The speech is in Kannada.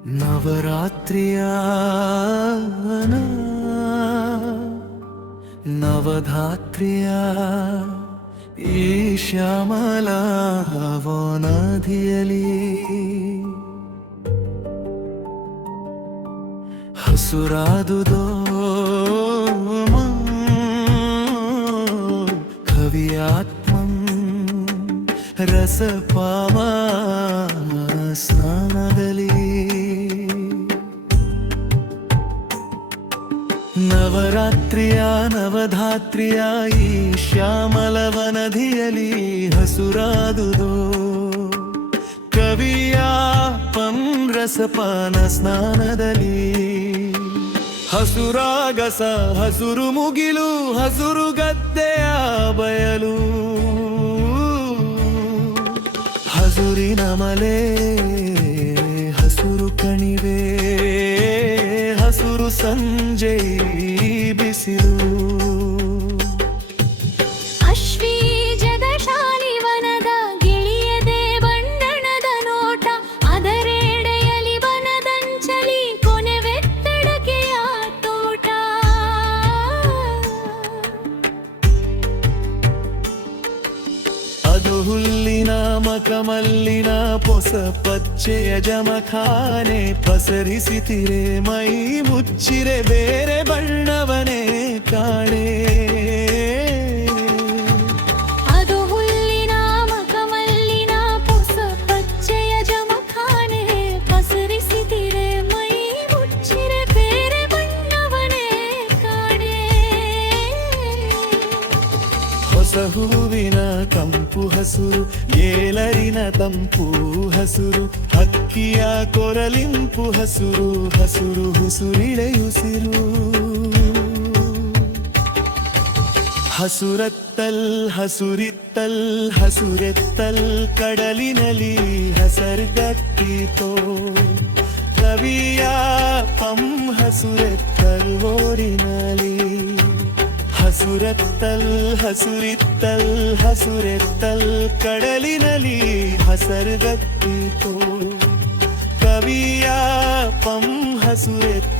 ನವರಾತ್ರಿಯ ನವಧಾತ್ರಿಯ ಈ ಶ್ಯಾಮಲ ನದಿಯಲಿ ಹಸುರಾದುದೋ ಕವಿಯಾತ್ಮಂ ರಸಪಾವ ಸ್ನಾನದಲ್ಲಿ ನವರಾತ್ರಿಯ ನವಧಾತ್ರಿಯ ಈ ಶ್ಯಾಮಲವನದಿಯಲಿ ಹಸುರಾದುದು. ಕವಿಯ ಪಂರಸಪಾನ ಸ್ನಾನದಲ್ಲಿ ಹಸುರಾಗಸ ಹಸುರು ಮುಗಿಲು ಹಸುರು ಗದ್ದೆಯ ಬಯಲು. ಹಸುರಿನ ಮಲೆ ಹುಲ್ಲಿನ ಮಕಮಲ್ಲಿನ ಪೊಸ ಪಚ್ಚೆಯ ಜಮಖಾನೆ ಪಸರಿಸಿತಿರೆ ಮೈ ಮುಚ್ಚಿರೆ ಬೇರೆ ಬಣ್ಣವನೇ ಕಾಣೆ. ಹೊಸ ಹೂವಿನ ಕಂಪು ಹಸುರು, ಏಲರಿನ ತಂಪು ಹಸುರು, ಹಕ್ಕಿಯ ಕೊರಲಿಂಪು ಹಸುರು ಹಸುರು ಹುಸುರಿಳೆಯುಸಿರು ಹಸುರತ್ತಲ್ ಹಸುರಿತ್ತಲ್, ಹಸುರೆತ್ತಲ್ ಕಡಲಿನಲ್ಲಿ ಹಸರ್ಗತ್ತಿತೋ ಕವಿಯ ಪಂ ಹಸುರೆತ್ತಲ್ ಓಡಿನಲಿ ಹಸುರತ್ತಲ್ ಹಸುರಿತ್ತಲ್ ಹಸುರೆತ್ತಲ್ ಕಡಲಿನಲ್ಲಿ ಹಸರುಗತ್ತಿತು ಕವಿಯ ಪಂ ಹಸುರೆತ್ತಲ್ ಓಡಿನಲಿ